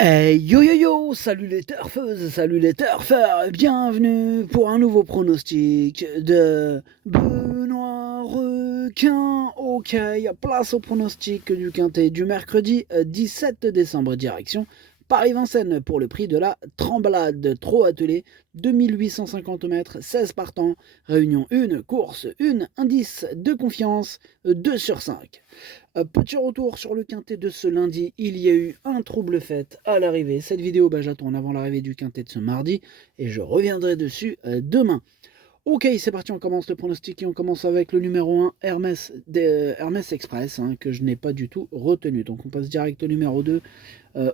Hey yo yo yo, salut les turfeuses, salut les turfeurs, bienvenue pour un nouveau pronostic de Benoît Requin. Ok, place au pronostic du quintet du mercredi 17 décembre, direction Paris-Vincennes pour le prix de la Tremblade, trop attelé, 2850 mètres, 16 partants, réunion 1, course 1, indice de confiance 2 sur 5. Petit retour sur le quintet de ce lundi, il y a eu un trouble fait à l'arrivée. Cette vidéo, je la tourne avant l'arrivée du quintet de ce mardi et je reviendrai dessus demain. Ok, c'est parti, on commence le pronostic et on commence avec le numéro 1, Hermès Express, que je n'ai pas du tout retenu. Donc on passe direct au numéro 2,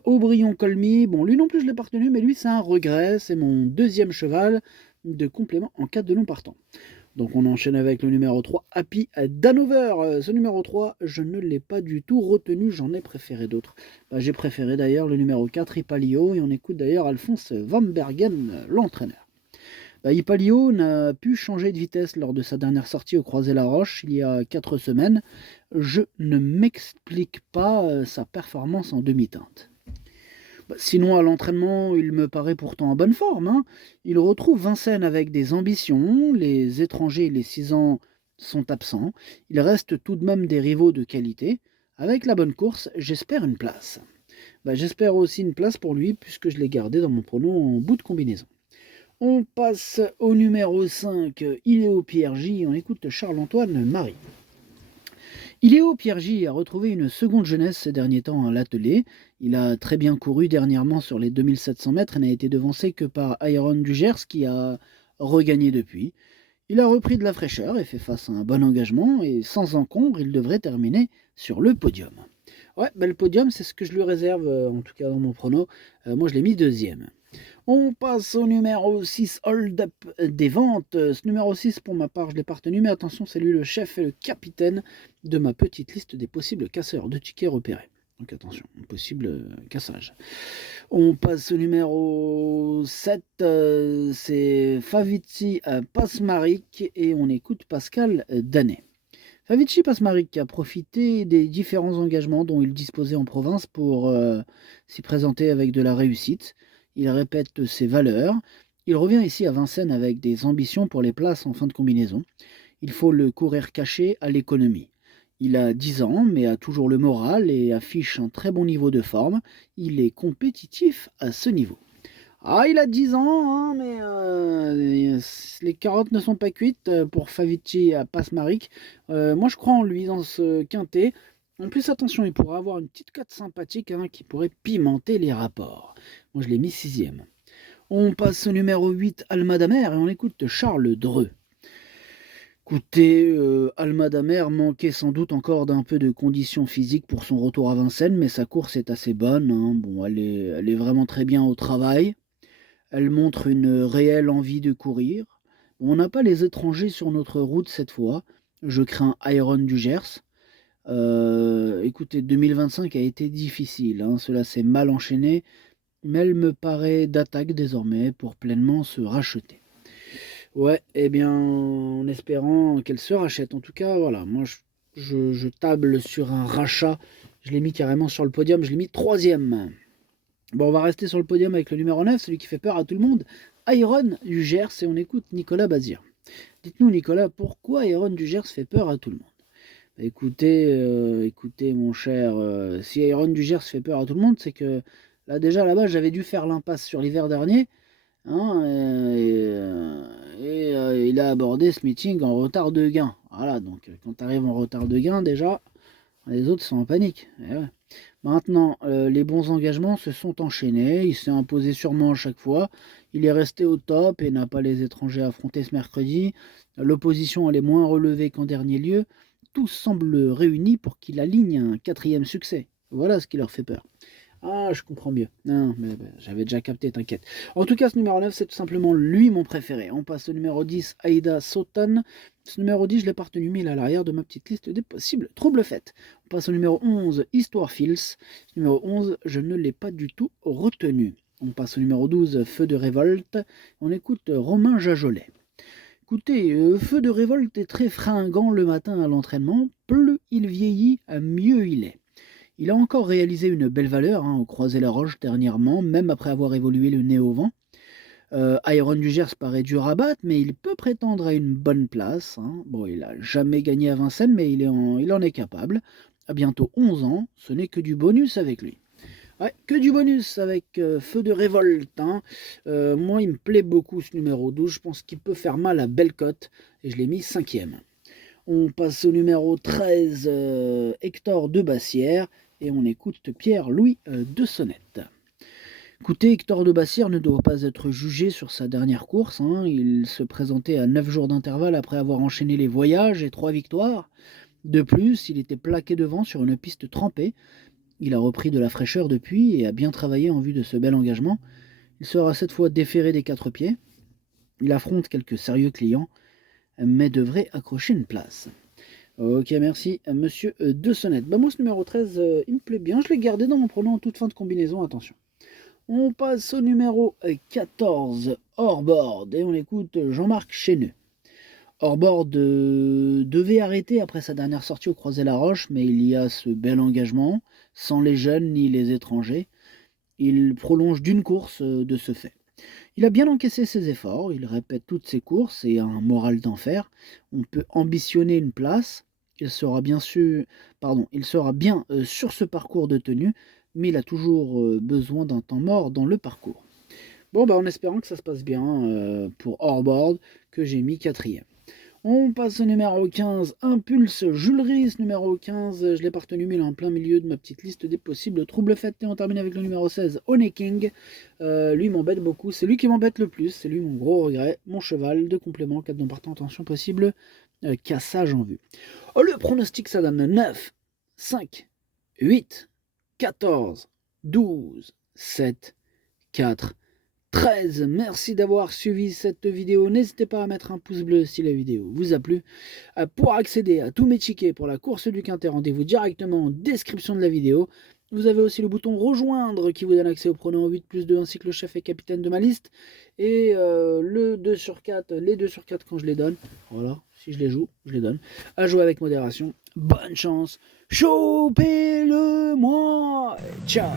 Aubryon Colmy. Bon, lui non plus je l'ai pas retenu, mais lui c'est un regret, c'est mon deuxième cheval de complément en cas de long partant. Donc on enchaîne avec le numéro 3, Happy Danover. Ce numéro 3, je ne l'ai pas du tout retenu, j'en ai préféré d'autres. J'ai préféré d'ailleurs le numéro 4, Ipalio, et on écoute d'ailleurs Alphonse Van Bergen, l'entraîneur. Ipalio n'a pu changer de vitesse lors de sa dernière sortie au Croisé-la-Roche il y a 4 semaines. Je ne m'explique pas sa performance en demi-teinte. Sinon, à l'entraînement, il me paraît pourtant en bonne forme. Il retrouve Vincennes avec des ambitions. Les étrangers, les 6 ans, sont absents. Il reste tout de même des rivaux de qualité. Avec la bonne course, j'espère une place. J'espère aussi une place pour lui, puisque je l'ai gardé dans mon prono en bout de combinaison. On passe au numéro 5, Iléo Pierre J. On écoute Charles-Antoine Marie. Iléo Piergi a retrouvé une seconde jeunesse ces derniers temps à l'atelier. Il a très bien couru dernièrement sur les 2700 mètres et n'a été devancé que par Iron Dugers qui a regagné depuis. Il a repris de la fraîcheur et fait face à un bon engagement et sans encombre, il devrait terminer sur le podium. Ouais, le podium, c'est ce que je lui réserve, en tout cas dans mon prono. Moi, je l'ai mis deuxième. On passe au numéro 6, Hold Up des ventes. Ce numéro 6, pour ma part, je ne l'ai pas retenu, mais attention, c'est lui le chef et le capitaine de ma petite liste des possibles casseurs de tickets repérés. Donc attention, possible cassage. On passe au numéro 7, c'est Favici Pasmaric et on écoute Pascal Danet. Favici Pasmaric a profité des différents engagements dont il disposait en province pour s'y présenter avec de la réussite. Il répète ses valeurs. Il revient ici à Vincennes avec des ambitions pour les places en fin de combinaison. Il faut le courir caché à l'économie. Il a 10 ans, mais a toujours le moral et affiche un très bon niveau de forme. Il est compétitif à ce niveau. Ah, il a 10 ans, mais les carottes ne sont pas cuites pour Favici à Pasmaric. Moi, je crois en lui dans ce quintet. En plus, attention, il pourrait avoir une petite cote sympathique qui pourrait pimenter les rapports. Moi, je l'ai mis sixième. On passe au numéro 8, Alma Damer, et on écoute Charles Dreux. Écoutez, Alma Damer manquait sans doute encore d'un peu de condition physique pour son retour à Vincennes, mais sa course est assez bonne. Bon, elle est vraiment très bien au travail. Elle montre une réelle envie de courir. On n'a pas les étrangers sur notre route cette fois. Je crains Iron Dugers. Écoutez, 2025 a été difficile. Cela s'est mal enchaîné, mais elle me paraît d'attaque désormais pour pleinement se racheter. Ouais, eh bien, en espérant qu'elle se rachète. En tout cas, voilà, moi je table sur un rachat. Je l'ai mis carrément sur le podium, je l'ai mis troisième. Bon, on va rester sur le podium avec le numéro 9, celui qui fait peur à tout le monde, Iron du Gers, et on écoute Nicolas Bazir. Dites-nous, Nicolas, pourquoi Iron du Gers fait peur à tout le monde? Écoutez, mon cher, si Iron du Gers fait peur à tout le monde, c'est que là, déjà, là-bas, j'avais dû faire l'impasse sur l'hiver dernier, il a abordé ce meeting en retard de gain. Voilà, donc quand tu arrives en retard de gain, déjà, les autres sont en panique. Ouais. Maintenant, les bons engagements se sont enchaînés. Il s'est imposé sûrement à chaque fois. Il est resté au top et n'a pas les étrangers affrontés ce mercredi. L'opposition elle est moins relevée qu'en dernier lieu. Tout semble réuni pour qu'il aligne un quatrième succès. Voilà ce qui leur fait peur. Ah, je comprends mieux. Non, mais j'avais déjà capté, t'inquiète. En tout cas, ce numéro 9, c'est tout simplement lui mon préféré. On passe au numéro 10, Aïda Sotan. Ce numéro 10, je l'ai pas retenu, mais il est à l'arrière de ma petite liste des possibles troubles faites. On passe au numéro 11, Histoire Fils. Ce numéro 11, je ne l'ai pas du tout retenu. On passe au numéro 12, Feu de révolte. On écoute Romain Jajolet. Écoutez, Feu de révolte est très fringant le matin à l'entraînement. Plus il vieillit, mieux il est. Il a encore réalisé une belle valeur au Croisé-la-Roche dernièrement, même après avoir évolué le nez au vent. Iron du Gers paraît dur à battre, mais il peut prétendre à une bonne place. Bon, il n'a jamais gagné à Vincennes, mais il en est capable. À bientôt 11 ans, ce n'est que du bonus avec lui. Ouais, que du bonus avec Feu de Révolte. Moi, il me plaît beaucoup ce numéro 12. Je pense qu'il peut faire mal à Bellecote. Et je l'ai mis 5e. On passe au numéro 13, Hector de Bassière. Et on écoute Pierre-Louis de Sonnette. Écoutez, Hector de Bassière ne doit pas être jugé sur sa dernière course. Il se présentait à 9 jours d'intervalle après avoir enchaîné les voyages et 3 victoires. De plus, il était plaqué devant sur une piste trempée. Il a repris de la fraîcheur depuis et a bien travaillé en vue de ce bel engagement. Il sera cette fois déféré des 4 pieds. Il affronte quelques sérieux clients, mais devrait accrocher une place. Ok, merci, monsieur De Sonnette. Moi, ce numéro 13, il me plaît bien. Je l'ai gardé dans mon pronom en toute fin de combinaison, attention. On passe au numéro 14, Hors-Board, et on écoute Jean-Marc Chesneux. Hors-Board devait arrêter après sa dernière sortie au Croisé-la-Roche, mais il y a ce bel engagement, sans les jeunes ni les étrangers. Il prolonge d'une course de ce fait. Il a bien encaissé ses efforts, il répète toutes ses courses et a un moral d'enfer. On peut ambitionner une place. Il sera bien sur ce parcours de tenue, mais il a toujours besoin d'un temps mort dans le parcours. Bon, en espérant que ça se passe bien pour Hors-Board, que j'ai mis 4e. On passe au numéro 15, Impulse Jules Riss, numéro 15, je l'ai pas retenu, mais il est en plein milieu de ma petite liste des possibles troubles faits. Et on termine avec le numéro 16, Honey King. Lui m'embête beaucoup, c'est lui qui m'embête le plus, c'est lui mon gros regret, mon cheval de complément, 4 dons partant, attention possible, cassage en vue. Oh, le pronostic ça donne 9, 5, 8, 14, 12, 7, 4, 13. Merci d'avoir suivi cette vidéo. N'hésitez pas à mettre un pouce bleu si la vidéo vous a plu. Pour accéder à tous mes tickets pour la course du Quintet, rendez-vous directement en description de la vidéo. Vous avez aussi le bouton rejoindre qui vous donne accès au pronom 8+2 ainsi que le chef et capitaine de ma liste. Et le 2 sur 4, les 2 sur 4 quand je les donne. Voilà, si je les joue, je les donne. À jouer avec modération. Bonne chance. Chopez-le moi. Ciao.